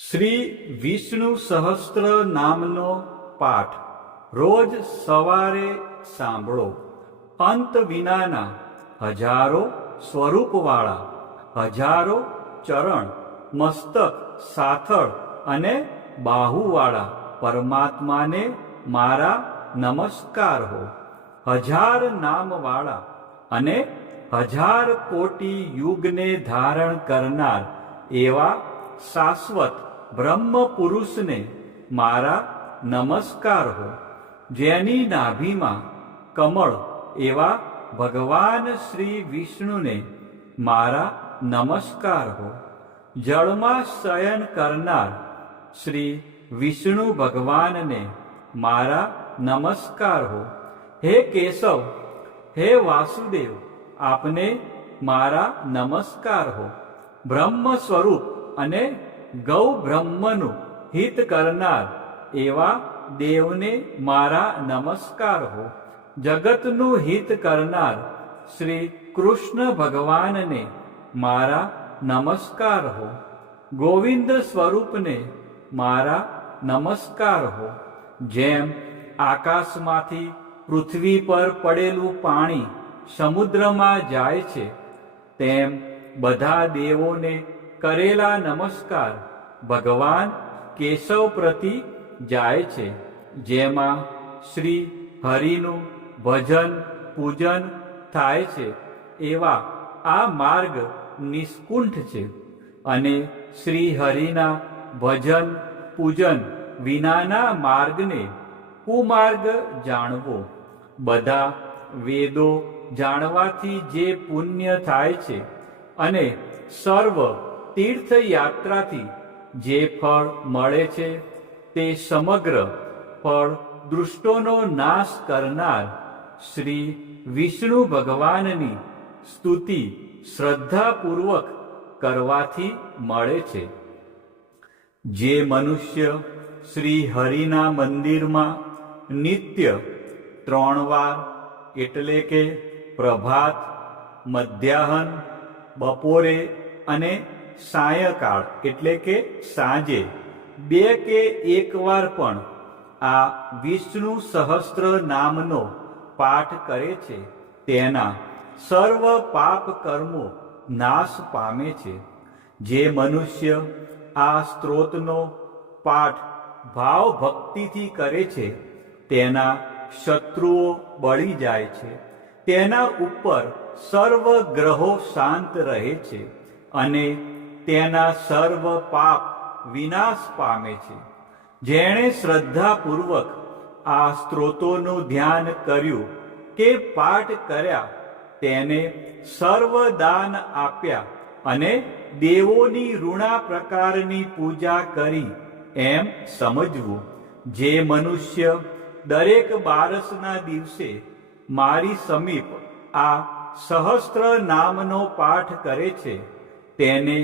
શ્રી વિષ્ણુ સહસ્ત્ર નામનો પાઠ રોજ સવારે સાંભળો. અંત વિનાના હજારો સ્વરૂપવાળા, હજારો ચરણ, મસ્તક, સાથળ અને બાહુવાળા પરમાત્માને મારા નમસ્કાર હો. હજાર નામવાળા અને હજાર કોટી યુગને ધારણ કરનાર એવા શાશ્વત બ્રહ્મ પુરુષને મારા નમસ્કાર હો. જેની નાભીમાં કમળ એવા ભગવાન શ્રી વિષ્ણુને મારા નમસ્કાર હો. જળમાં શયન કરનાર શ્રી વિષ્ણુ ભગવાનને મારા નમસ્કાર હો. હે કેશવ, હે વાસુદેવ, આપને મારા નમસ્કાર હો. બ્રહ્મ સ્વરૂપ અને ગૌ બ્રહ્મનું હિત કરનાર એવા દેવને મારા નમસ્કાર હો. જગતનું હિત કરનાર શ્રી કૃષ્ણ ભગવાનને મારા નમસ્કાર હો. ગોવિંદ સ્વરૂપને મારા નમસ્કાર હો. જેમ આકાશમાંથી પૃથ્વી પર પડેલું પાણી સમુદ્રમાં જાય છે, તેમ બધા દેવોને કરેલા નમસ્કાર ભગવાન કેશવ પ્રતિ જાય છે. જેમાં શ્રી હરિનું ભજન પૂજન થાય છે એવા આ માર્ગ નિષ્કુંઠ છે, અને શ્રી હરિના ભજન પૂજન વિનાના માર્ગને કુમાર્ગ જાણવો. બધા વેદો જાણવાથી જે પુણ્ય થાય છે અને સર્વ તીર્થયાત્રાથી જે ફળ મળે છે, તે સમગ્ર ફળ દૃષ્ટોનો નાશ કરનાર શ્રી વિષ્ણુ ભગવાનની સ્તુતિ શ્રદ્ધાપૂર્વક કરવાથી મળે છે. જે મનુષ્ય શ્રી હરિના મંદિરમાં નિત્ય 3 વાર એટલે કે પ્રભાત, મધ્યાહન, બપોરે અને સાયંકાળ એટલે કે સાંજે 2 કે 1 વાર પણ આ વિષ્ણુ સહસ્ત્ર નામનો પાઠ કરે છે, તેના સર્વ પાપ કર્મો નાશ પામે છે. જે મનુષ્ય આ સ્ત્રોતનો પાઠ ભાવ ભક્તિથી કરે છે, તેના શત્રુઓ બળી જાય છે, તેના ઉપર સર્વ ગ્રહો શાંત રહે છે અને તેના સર્વ પાપ વિનાશ પામે છે. જેણે શ્રદ્ધાપૂર્વક આ સ્ત્રોતોનું ધ્યાન કર્યું કે પાઠ કર્યા, તેને સર્વ દાન આપ્યા અને દેવોની ઋણા પ્રકારની પૂજા કરી એમ સમજવું. જે મનુષ્ય દરેક બારસના દિવસે મારી સમીપ આ સહસ્ત્ર નામનો પાઠ કરે છે, તેને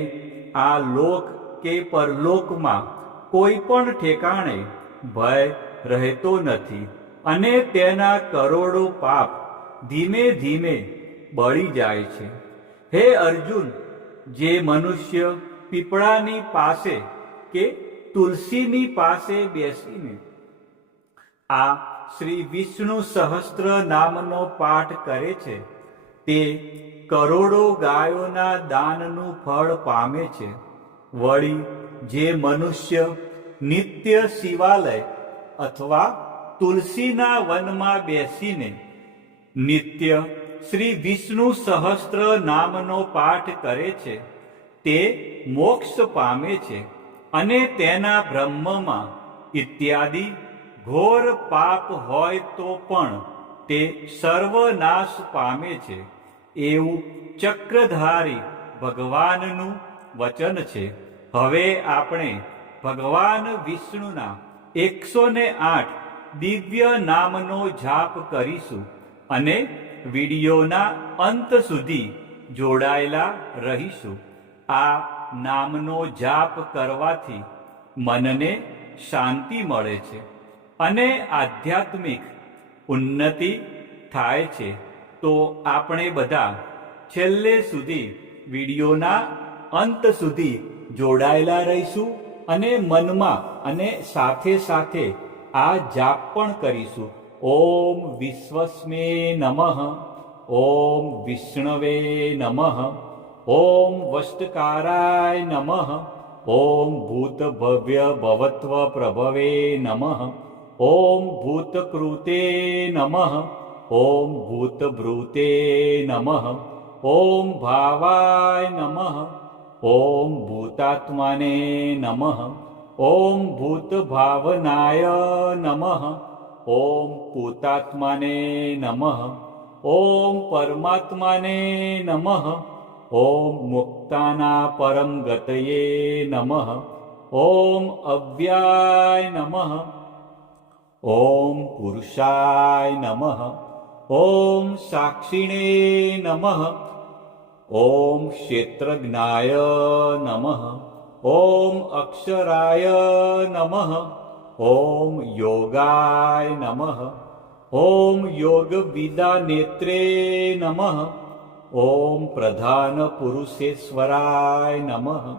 આ લોક કે પરલોકમાં કોઈ પણ ઠેકાણે ભય રહેતો નથી અને તેના કરોડો પાપ ધીમે ધીમે બળી જાય છે. હે અર્જુન, જે મનુષ્ય પીપળાની પાસે કે તુલસીની પાસે બેસીને આ શ્રી વિષ્ણુ સહસ્ત્ર નામનો પાઠ કરે છે, તે કરોડો ગાયોના દાનનું ફળ પામે છે. વળી જે મનુષ્ય નિત્ય શિવાલય અથવા તુલસીના વનમાં બેસીને નિત્ય શ્રી વિષ્ણુ સહસ્ત્ર નામનો પાઠ કરે છે, તે મોક્ષ પામે છે અને તેના બ્રહ્મમાં ઇત્યાદિ ઘોર પાપ હોય તો પણ તે સર્વનાશ પામે છે. એવું ચક્રધારી ભગવાનનું વચન છે. હવે આપણે ભગવાન વિષ્ણુના 108 દિવ્ય નામનો જાપ કરીશું અને વિડીયોના અંત સુધી જોડાયેલા રહીશું. આ નામનો જાપ કરવાથી મનને શાંતિ મળે છે અને આધ્યાત્મિક ઉન્નતિ થાય છે. તો આપણે બધા છેલ્લે સુધી વિડીયોના અંત સુધી જોડાયેલા રહીશું અને મનમાં અને સાથે સાથે આ જાપ પણ કરીશું. ઓમ વિશ્વસ્મે નમઃ, ઓમ વિષ્ણવે નમઃ, ઓમ વષ્ટકારાય નમઃ, ઓમ ભૂતભવ્ય ભવત્વ પ્રભવે નમઃ, ઓમ ભૂતકૃતે નમઃ, ઓમ ભૂતભૃતે નમઃ, ઓમ ભાવાય નમઃ, ઓમ ભૂતાત્માને નમઃ, ઓમ ભૂતભાવનાય નમઃ, ઓમ ભૂતાત્માને નમઃ, ઓમ પરમાત્માને નમઃ, ઓમ મુક્તાના પરમ ગતયે નમઃ, ઓમ અવ્યાય નમઃ, ઓમ પુરુષાય નમઃ, ઓમ સાક્ષિણે નમઃ, ઓમ ક્ષેત્રજ્ઞાય નમઃ, ઓમ અક્ષરાય નમઃ, ઓમ યોગાય નમઃ, ઓમ યોગવિદા નેત્રે નમઃ, ઓમ પ્રધાન પુરુષેશ્વરાય નમઃ,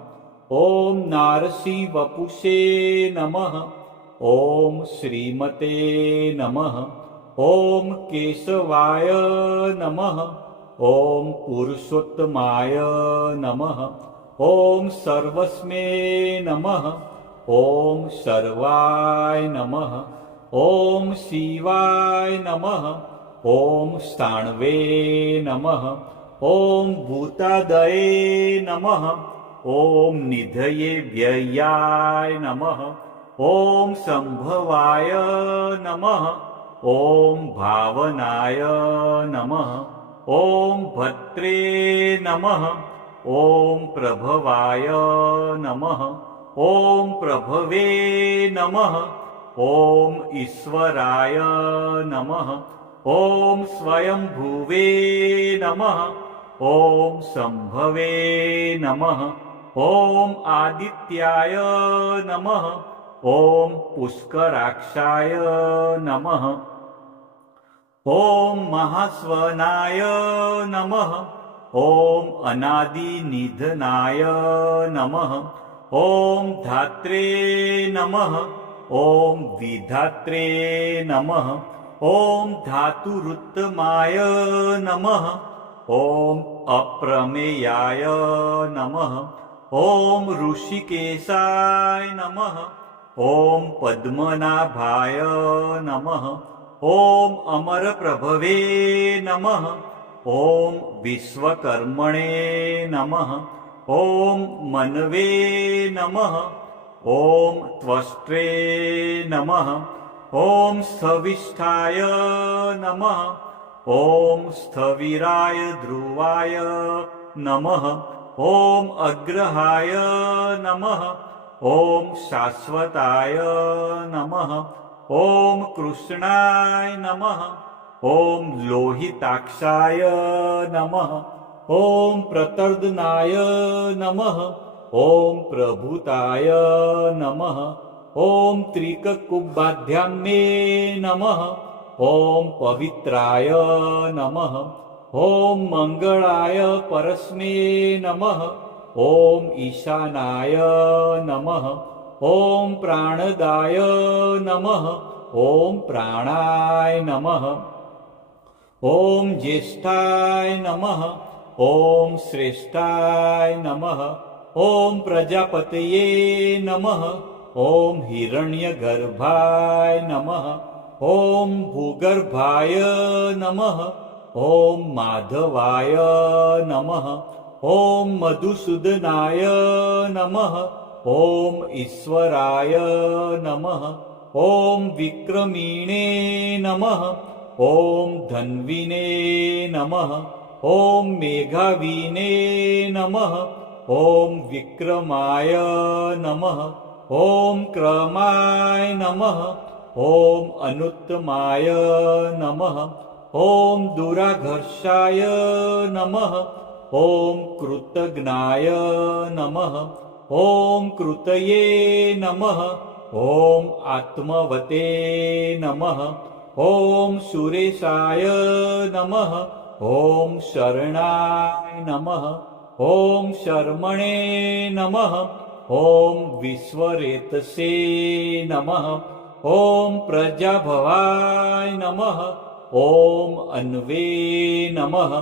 ઓમ નારસી વપુષે નમઃ, ઓમ શ્રીમતે નમઃ, ઓમ કેશવાય નમઃ, ઓમ પુરુષોત્તમાય નમઃ, ઓમ સર્વસ્મે નમઃ, ઓમ સર્વાય નમઃ, ઓમ શિવાય નમઃ, ઓમ સ્થાણવે નમઃ, ઓમ ભૂતાદયે નમઃ, ઓમ નિધયે વ્યયાય નમઃ, ઓમ સંભવાય નમઃ, ઓમ ભાવનાય નમઃ, ઓમ ભત્રે નમઃ, ઓમ પ્રભવાય નમઃ, ઓમ પ્રભવે નમઃ, ઓમ ઈશ્વરાય નમઃ, ઓમ સ્વયંભુવે નમઃ, ઓમ સંભવે નમઃ, ઓમ આદિત્યાય નમઃ, ઓમ પુષ્કરાક્ષાય નમઃ, ઓમ મહાસ્વનાય નમઃ, ઓમ અનાદિનિધનાય નમઃ, ઓમ ધાત્રે નમઃ, ઓમ વિધાત્રે નમઃ, ઓમ ધાતુરુત્તમાય નમઃ, ઓમ અપ્રમેયાય નમઃ, ઓમ ઋષિકેશાય નમઃ, ઓમ પદ્મનાભાય નમઃ, ઓમ અમરપ્રભવે નમઃ, ઓમ વિશ્વકર્મણે નમઃ, ઓમ મનવે નમઃ, ઓમ ત્વષ્ટ્રે નમઃ, ઓમ સ્થવિષ્ઠાય નમઃ, ઓમ સ્થવિરાય ધ્રુવાય નમઃ, ઓમ અગ્રહાય નમઃ, ઓમ શાશ્વતાય નમઃ, ઓમ કૃષ્ણાય નમઃ, ઓમ લોહિતાક્ષાય નમઃ, ઓમ પ્રતર્દનાય નમઃ, ઓમ પ્રભુતાય નમઃ, ઓમ ત્રિકકુબ્બાધ્યામ્ને નમઃ, ઓમ પવિત્રાય નમઃ, ઓમ મંગળાય પરસ્મે નમઃ, ઓમ ઈશાનાય નમઃ, ઓમ પ્રાણદાય નમઃ, ઓમ પ્રાણાય નમઃ, ઓમ જ્યેષ્ઠાય નમઃ, ઓમ શ્રેષ્ઠાય નમઃ, ઓમ પ્રજાપતયે નમઃ, ઓમ હિરણ્યગર્ભાય નમઃ, ઓમ ભૂગર્ભાય નમઃ, ઓમ માધવાય નમઃ, ઓમ મધુસૂદનાય નમઃ, ઓમ ઈશ્વરાય નમઃ, ઓમ વિક્રમીણે નમઃ, ઓમ ધન્વીને નમઃ, ઓમ મેઘાવીને નમઃ, ઓમ વિક્રમાય નમઃ, ઓમ ક્રમાય નમઃ, ઓમ અનુત્તમાય નમઃ, ઓમ દુરાઘર્ષાય નમઃ, ઓમ કૃતજ્ઞાય નમઃ, ઓમ કૃતયે નમઃ, ઓમ આત્મવતે નમઃ, ઓમ સુરેશાય નમઃ, ઓમ શરણાય નમઃ, ઓમ શર્મણે નમઃ, ॐ विश्वरेतसे नमः ॐ प्रजाभवाय नमः ॐ अन्वे नमः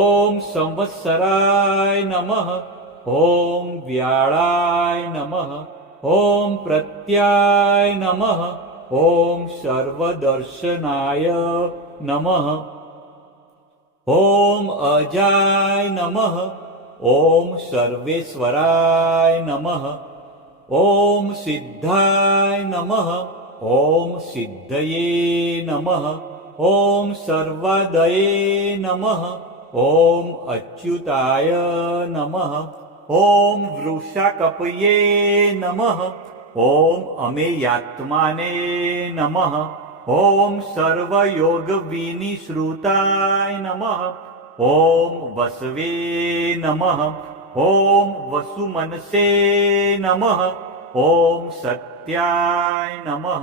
ॐ संवत्सराय नमः ॐ व्याळाय नमः ॐ प्रत्याय नमः ॐ सर्वदर्शनाय नमः ॐ अजाय नमः ॐ सर्वेश्वराय नमः ॐ सिद्धाय नमः ॐ सिद्धये नमः ॐ सर्वादये नमः ॐ अच्युताय नमः ॐ वृषाकपये नमः ॐ अमेयात्माने नमः ॐ सर्वयोगविनिश्रुताय नमः ॐ वसवे नमः ॐ वसुमनसे नमः ॐ सत्याय नमः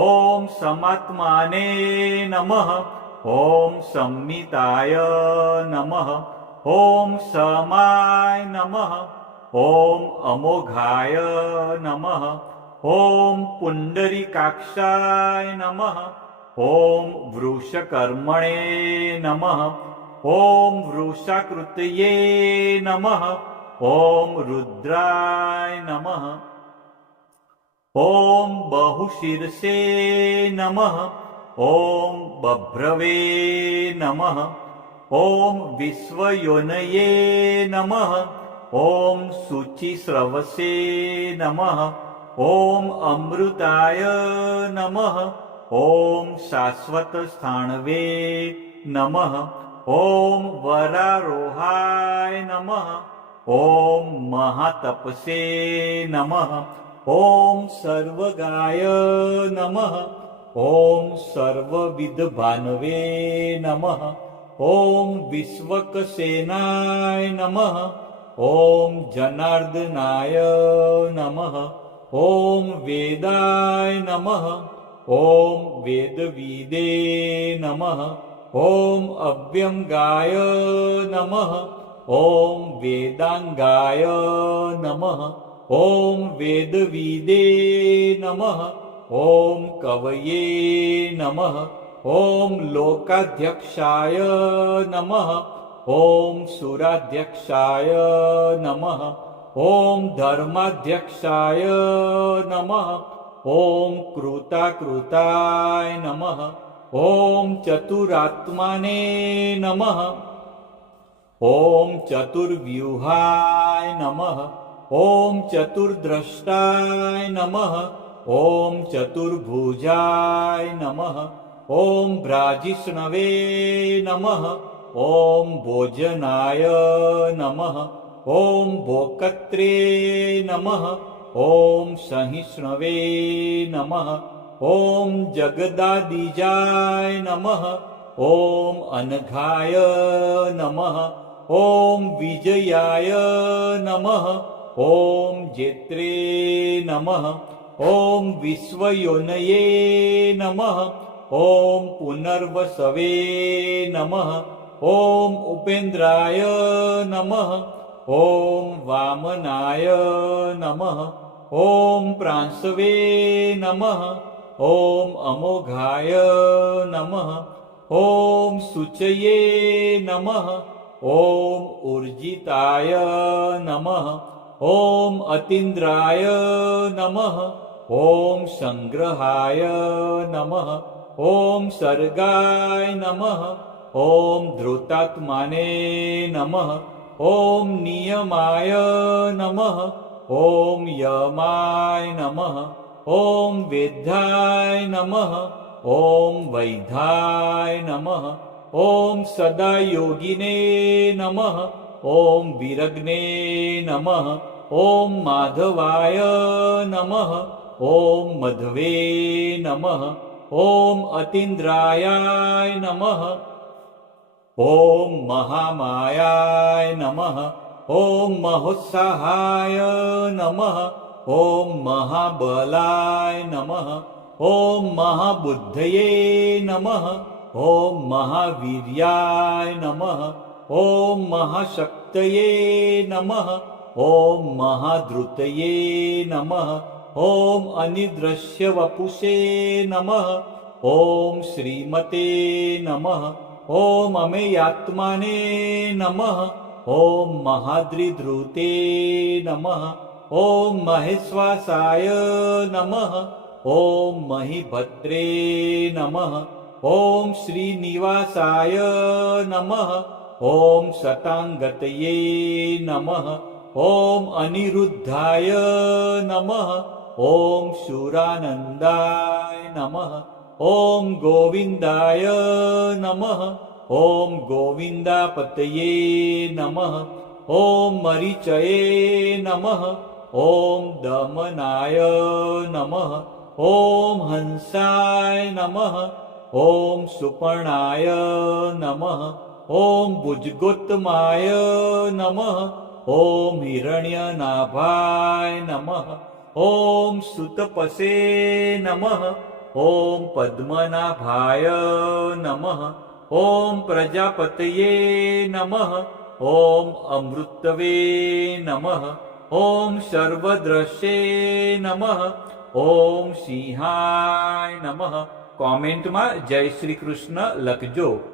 ॐ समात्माने नमः ॐ संमिताय नमः ॐ समाय नमः ॐ अमोघाय नमः ॐ पुण्डरीकाक्षाय नमः ॐ वृषकर्मणे नमः ॐ वृषाकृतये नमः ॐ रुद्राय नमः ॐ बहुशीर्षे नमः ॐ बभ्रवे नमः ॐ विश्वयोनये नमः ॐ शुचिस्रवसे नमः ॐ अमृताय नमः ॐ शाश्वतस्थाणवे नमः ॐ वरारोहाय नमः ॐ महातपसे नमः ॐ सर्वगाय नमः ॐ सर्वविधभानवे नमः ॐ विश्वकसेनाय नमः ॐ जनार्दनाय नमः ॐ वेदाय नमः ॐ वेदविदे नमः ॐ अव्यंगाय नमः ॐ वेदांगाय नमः ॐ वेदविदे नमः ॐ कवये नमः ॐ लोकाध्यक्षाय नमः ॐ सुराध्यक्षाय नमः ॐ धर्माध्यक्षाय नमः ॐ कृताकृताय नमः ॐ चतुरात्माने नमः ॐ चतुर्व्यूहाय नमः ॐ चतुर्द्रष्टाय नमः ॐ चतुर्भुजाय नमः ॐ भ्राजिष्णवे नमः ॐ भोजनाय नमः ॐ भोक्त्रे नमः ॐ सहिष्णवे नमः ॐ जगदादिजाय नमः ॐ अनघाय नमः ॐ विजयाय नमः ॐ जेत्रे नमः ॐ विश्वयोनये नमः ॐ पुनर्वसवे नमः ॐ उपेन्द्राय नमः ॐ वामनाय नमः ॐ प्रांशवे नमः ॐ अमोघाय नमः ॐ शुचये नमः ॐ ऊर्जिताय नमः ॐ अतीन्द्राय नमः ॐ संग्रहाय नमः ॐ सर्गाय नमः ॐ धृतात्माने नमः ॐ नियमाय नमः ॐ यमाय नमः ॐ वेद्याय नमः ॐ वैद्याय नमः ॐ सदा योगिने नमः ॐ विरग्ने नमः ॐ माधवाय नमः ॐ मध्वे नमः ॐ अतीन्द्रायाय नमः ॐ महामायाय नमः ॐ महोत्साहाय नमः ॐ महाबलाय नमः ॐ महाबुद्धये नमः ॐ महावीर्याय नमः ॐ महाशक्तये नमः ॐ महाधृतये नमः ॐ अनिदृश्यवपुषे नमः ॐ श्रीमते नमः ॐ अमेयात्माने नमः ॐ महाद्रिधृते नमः ॐ महेश्वासाय नमः ॐ महीभद्रे नमः ॐ श्रीनिवासाय नमः ॐ शताङ्गतये नमः ॐ अनिरुद्धाय नमः ॐ शूरानन्दाय नमः ॐ गोविन्दाय नमः ॐ गोविन्दापतये नमः ॐ मरीचये नमः ॐ दमनाय नमः ॐ हंसाय नमः ॐ सुपर्णाय नमः ॐ भुजगोत्तमाय नमः ॐ हिरण्यनाभाय नमः ॐ सुतपसे नमः ॐ पद्मनाभाय नमः ॐ प्रजापतये नमः ॐ अमृतवे नमः ॐ सर्वद्रश्ये नमः ॐ સિંહાય નમઃ. કોમેન્ટમાં જય શ્રી કૃષ્ણ લખજો.